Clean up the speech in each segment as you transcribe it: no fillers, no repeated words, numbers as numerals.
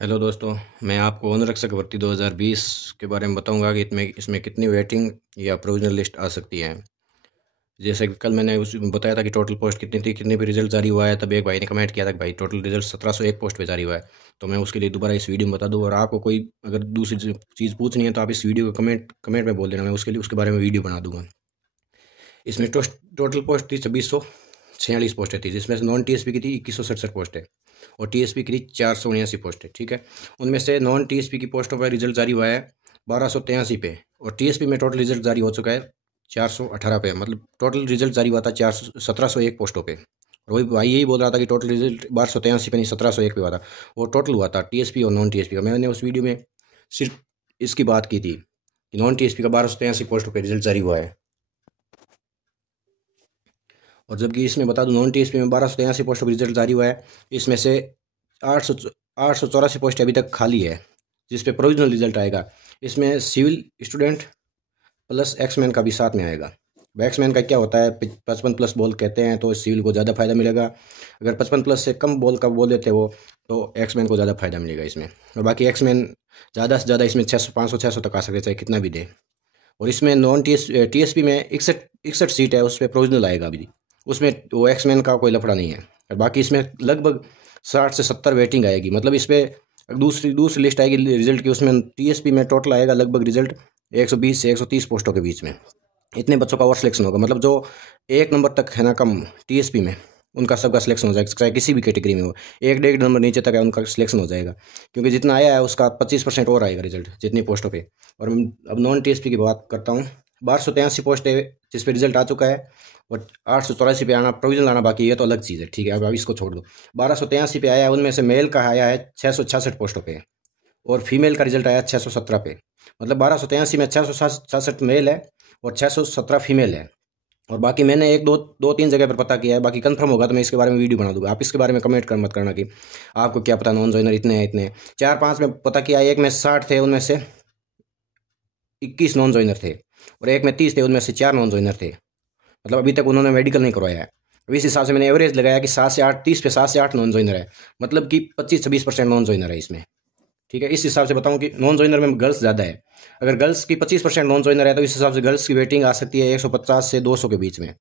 Hello दोस्तों, मैं आपको अनुरक्षक भर्ती 2020 के बारे में बताऊंगा कि इसमें इसमें कितनी वेटिंग या प्रोविजनल लिस्ट आ सकती है। जैसे कि कल मैंने उस बताया था कि टोटल पोस्ट कितनी थी, कितने पे रिजल्ट जारी हुआ है। तब एक भाई ने कमेंट किया था कि भाई टोटल रिजल्ट 1701 पोस्ट पे जारी हुआ है। तो मैं उसके लिए दोबारा इस वीडियो में बता दूं, और आपको कोई अगर दूसरी चीज़ पूछनी है तो आप इस वीडियो को कमेंट कमेंट में बोल देना, मैं उसके लिए उसके बारे में वीडियो बना दूंगा। इसमें टोटल पोस्ट थी 2646 पोस्टें थी, जिसमें से नॉन टीएसपी की थी 2167 पोस्ट है, और टीएसपी की थी 479 पोस्ट है। ठीक है, उनमें से नॉन टीएसपी की पोस्टों पर रिजल्ट जारी हुआ है 1283 पे, और टीएसपी में टोटल रिजल्ट जारी हो चुका है 418 पे। मतलब टोटल रिजल्ट जारी हुआ था 1701 पोस्टों पे। और वही भाई यही बोल रहा था कि टोटल रिजल्ट 1283 पे नहीं 1701 पे हुआ था। वो टोटल हुआ था टीएसपी और नॉन टीएसपी का। मैंने उस वीडियो में सिर्फ इसकी बात की थी कि नॉन टीएसपी का 1283 पोस्टों पर रिजल्ट जारी हुआ है। और जबकि इसमें बता दूं, नॉन टीएसपी में 1283 पोस्टों पर रिजल्ट जारी हुआ है। इसमें से 884 पोस्ट अभी तक खाली है, जिस पे प्रोविजनल रिजल्ट आएगा। इसमें सिविल स्टूडेंट प्लस एक्समैन का भी साथ में आएगा। एक्समैन का क्या होता है, 55+ बॉल कहते हैं, तो सिविल को ज़्यादा फायदा मिलेगा। अगर 55+ से कम बॉल का बोल देते वो, तो एक्समैन को ज़्यादा फायदा मिलेगा इसमें। और बाकी एक्समैन ज़्यादा से ज़्यादा इसमें 600 500 600 तक आ सकते, चाहे कितना भी दे। और इसमें नॉन टीएसपी में 61 सीट है, उस पर प्रोविजनल आएगा अभी। उसमें वो एक्समैन का कोई लफड़ा नहीं है। और बाकी इसमें लगभग 60 से 70 वेटिंग आएगी। मतलब इस पर दूसरी लिस्ट आएगी रिजल्ट की, उसमें टीएसपी में टोटल आएगा लगभग रिजल्ट 120 से 130 पोस्टों के बीच में। इतने बच्चों का और सिलेक्शन होगा। मतलब जो 1 नंबर तक है ना कम टीएसपी में, उनका सबका सिलेक्शन हो जाएगा, चाहे किसी भी कैटेगरी में हो। 1-1.5 नंबर नीचे तक है, उनका सिलेक्शन हो जाएगा। क्योंकि जितना आया है उसका 25% और आएगा रिजल्ट जितनी पोस्टों पे। और अब नॉन टीएसपी की बात करता हूँ। 1283 पोस्ट है जिस पे रिजल्ट आ चुका है, और 884 पे आना, प्रोविजनल आना बाकी है, तो अलग चीज़ है। ठीक है, अब इसको छोड़ दो। 1283 पे आया है, उनमें से मेल का आया है 666 पोस्टों पे, और फीमेल का रिजल्ट आया 617 पे। मतलब 1283 में 666 मेल है और 617 फीमेल है। और बाकी मैंने एक दो दो तीन जगह पर पता किया है, बाकी कंफर्म होगा तो मैं इसके बारे में वीडियो बना दूंगा। आप इसके बारे में कमेंट कर मत करना कि आपको क्या पता नॉन जॉइनर इतने हैं इतने हैं। 4-5 में पता किया, एक में 60 थे, उनमें से 21 नॉन जॉइनर थे, और एक में 30 थे, उनमें से 4 नॉन जॉइनर थे। मतलब अभी तक उन्होंने मेडिकल नहीं करवाया है। अब इस हिसाब से मैंने एवरेज लगाया कि 7 से 8, 30 पे 7 से 8 नॉन जॉइनर है। मतलब कि 25-26% नॉन जॉइनर है इसमें। ठीक है, इस हिसाब से बताऊं कि नॉन जॉइनर में गर्ल्स ज़्यादा है। अगर गर्ल्स की 25% नॉन जॉइनर है, तो इस हिसाब से गर्ल्स की वेटिंग आ सकती है 150 से 200 के बीच में।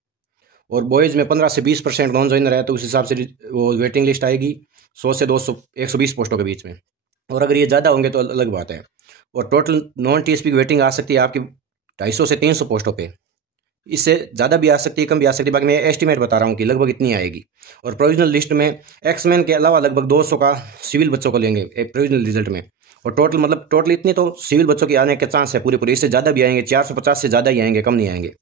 और बॉयज़ में 15 से 20% नॉन जॉइनर है, तो उस हिसाब से वो वेटिंग लिस्ट आएगी 100 से 200 120 पोस्टों के बीच में। और अगर ये ज़्यादा होंगे तो अलग बात है। और टोटल नॉन टीएसपी की वेटिंग आ सकती है आपकी 250 से 300 पोस्टों पे। इससे ज़्यादा भी आ सकती है, कम भी आ सकती है, बाकी मैं एस्टिमेट बता रहा हूँ कि लगभग इतनी आएगी। और प्रोविजनल लिस्ट में एक्समैन के अलावा लगभग 200 का सिविल बच्चों को लेंगे एक प्रोविजनल रिजल्ट में। और टोटल इतनी तो सिविल बच्चों के आने के चांस है पूरे पूरे। इससे ज़्यादा भी आएंगे, 450 से ज़्यादा ही आएंगे, कम नहीं आएंगे।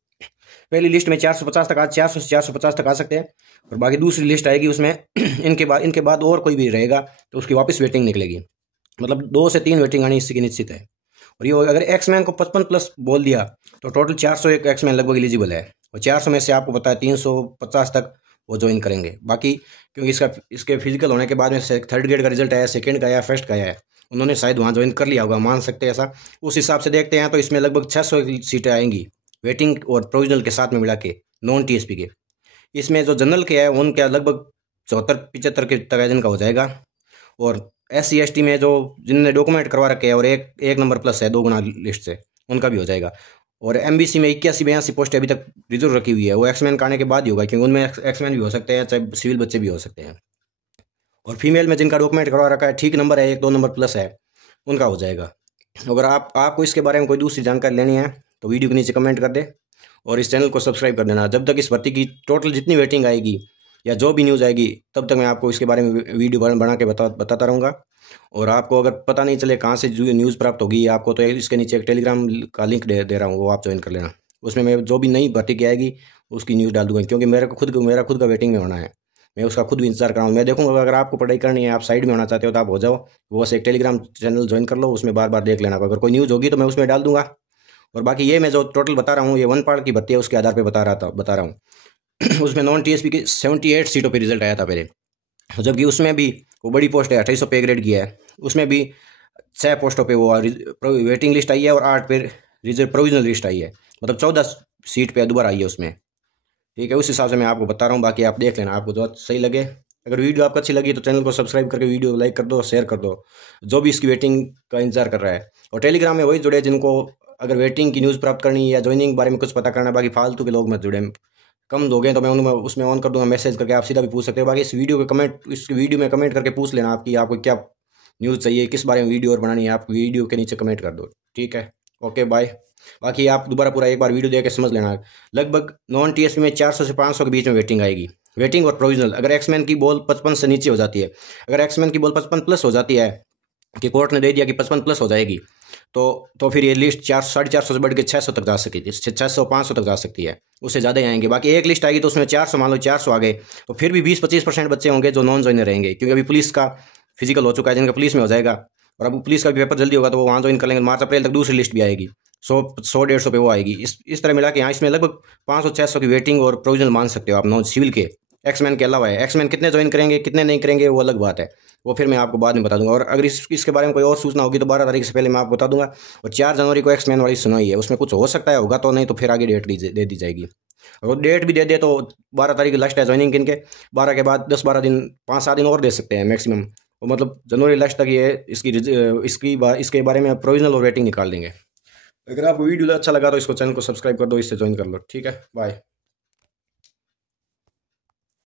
पहली लिस्ट में 450 तक 400 से 450 तक आ सकते हैं। और बाकी दूसरी लिस्ट आएगी, उसमें इनके बाद और कोई भी रहेगा तो उसकी वापस वेटिंग निकलेगी। मतलब 2 से 3 वेटिंग आनी इसकी निश्चित है। और ये अगर एक्समैन को 55+ बोल दिया, तो टोटल 401 एक्समैन लगभग एलिजिबल है। और 400 में से आपको पता है 350 तक वो ज्वाइन करेंगे। बाकी क्योंकि इसके फिजिकल होने के बाद में 3rd ग्रेड का रिजल्ट आया, 2nd का आया, 1st का आया है, उन्होंने शायद वहाँ ज्वाइन कर लिया होगा, मान सकते हैं ऐसा। उस हिसाब से देखते हैं तो इसमें लगभग 600 सीटें आएंगी वेटिंग और प्रोविजनल के साथ में मिला के, नॉन टीएसपी के। इसमें जो जनरल के है उनका लगभग 74-75 के तक जिनका हो जाएगा। और SC ST में जो जिनने डॉक्यूमेंट करवा रखे हैं और एक नंबर प्लस है 2 गुना लिस्ट से, उनका भी हो जाएगा। और MBC में 81-82 पोस्ट अभी तक रिजर्व रखी हुई है, वो एक्समैन का आने के बाद ही होगा, क्योंकि उनमें एक्समैन भी हो सकते हैं, चाहे सिविल बच्चे भी हो सकते हैं। और फीमेल में जिनका डॉक्यूमेंट करवा रखा है, ठीक नंबर है, 1-2 नंबर प्लस है, उनका हो जाएगा। अगर आपको इसके बारे में कोई दूसरी जानकारी लेनी है तो वीडियो के नीचे कमेंट कर दे, और इस चैनल को सब्सक्राइब कर देना। जब तक इस भर्ती की टोटल जितनी वेटिंग आएगी या जो भी न्यूज़ आएगी, तब तक मैं आपको इसके बारे में वीडियो बना के बताता रहूँगा। और आपको अगर पता नहीं चले कहाँ से जो न्यूज़ प्राप्त होगी आपको, तो इसके नीचे एक टेलीग्राम का लिंक दे रहा हूँ, वो आप ज्वाइन कर लेना। उसमें मैं जो भी नई भर्ती की आएगी उसकी न्यूज़ डाल दूँगा, क्योंकि मेरा खुद का वेटिंग में होना है। मैं उसका खुद भी इंतजार कर रहा हूँ। मैं देखूँगा, अगर आपको पढ़ाई करनी है, आप साइड में होना चाहते हो, तो आप हो जाओ, वो बस एक टेलीग्राम चैनल ज्वाइन कर लो, उसमें बार बार देख लेना। अगर कोई न्यूज़ होगी तो मैं उसमें डाल दूंगा। और बाकी ये मैं जो टोटल बता रहा हूँ, ये 1 पार्ट की भर्ती है, उसके आधार पर बता रहा हूँ। उसमें नॉन टीएसपी की 78 सीटों पर रिजल्ट आया था पहले, जबकि उसमें भी वो बड़ी पोस्ट है, 2800 पे ग्रेड की है। उसमें भी 6 पोस्टों पे वो वेटिंग लिस्ट आई है, और 8 पे रिजर्व प्रोविजनल लिस्ट आई है। मतलब 14 सीट पे दोबारा आई है उसमें। ठीक है, उस हिसाब से मैं आपको बता रहा हूँ। बाकी आप देख लेना, आपको जो सही लगे अगर वीडियो आपको अच्छी लगी तो चैनल को सब्सक्राइब करके वीडियो लाइक कर दो, शेयर कर दो, जो भी इसकी वेटिंग का इंतजार कर रहा है। और टेलीग्राम में वही जुड़े जिनको अगर वेटिंग की न्यूज़ प्राप्त करनी है या ज्वाइनिंग के बारे में कुछ पता करना है। बाकी फालतू के लोग मत जुड़े, कम लोग हैं तो मैं उनमें उसमें ऑन कर दूंगा मैसेज करके, आप सीधा भी पूछ सकते हो। बाकी इस वीडियो में कमेंट करके पूछ लेना आपकी आपको क्या न्यूज़ चाहिए, किस बारे में वीडियो और बनानी है, आप वीडियो के नीचे कमेंट कर दो, ठीक है। Okay bye. बाकी आप दोबारा पूरा एक बार वीडियो देख के समझ लेना। लगभग नॉन टीएसपी में 400 से 500 के बीच में वेटिंग आएगी। वेटिंग और प्रोविजनल, अगर एक्समैन की बॉल 55 से नीचे हो जाती है, अगर एक्समैन की बॉल 55 प्लस हो जाती है कि कोर्ट ने दे दिया कि 55 प्लस हो जाएगी, तो फिर ये लिस्ट 400 से बढ़ के 600 तक जा सकती है, 600 500 तक जा सकती है, उससे ज़्यादा ही आएंगे। बाकी एक लिस्ट आएगी तो उसमें 400 मान लो 400 आ गए, तो फिर भी 20-25% बच्चे होंगे जो नॉन ज्वाइनर रहेंगे, क्योंकि अभी पुलिस का फिजिकल हो चुका है, जिनका पुलिस में हो जाएगा, और अब पुलिस का भी पेपर जल्दी होगा तो वो वहाँ ज्वाइन कर लेंगे। मार्च अप्रैल तक दूसरी लिस्ट भी आएगी, 100-150 पे वो आएगी। इस तरह मिला के यहाँ इसमें लगभग 500-600 की वेटिंग और प्रोविजनल मान सकते हो आप नॉन सिविल के। एक्समैन के अलावा है, एक्समैन कितने ज्वाइन करेंगे कितने नहीं करेंगे वो अलग बात है, वो फिर मैं आपको बाद में बता दूंगा। और अगर इसके बारे में कोई और सूचना होगी तो 12 तारीख से पहले मैं आपको बता दूंगा। और 4 जनवरी को एक्समैन वाली सुनवाई है, उसमें कुछ हो सकता है, होगा तो नहीं तो फिर आगे डेट दे दी जाएगी। और डेट भी दे दे तो 12 तारीख लास्ट है ज्वाइनिंग के, 12 के बाद 10-12 दिन 5-7 दिन और दे सकते हैं मैक्सिमम, तो मतलब जनवरी लास्ट तक ये इसके बारे में प्रोविजनल और वेटिंग निकाल देंगे। अगर आपको वीडियो अच्छा लगा तो इसको चैनल को सब्सक्राइब कर दो, इससे ज्वाइन कर लो, ठीक है। बाय।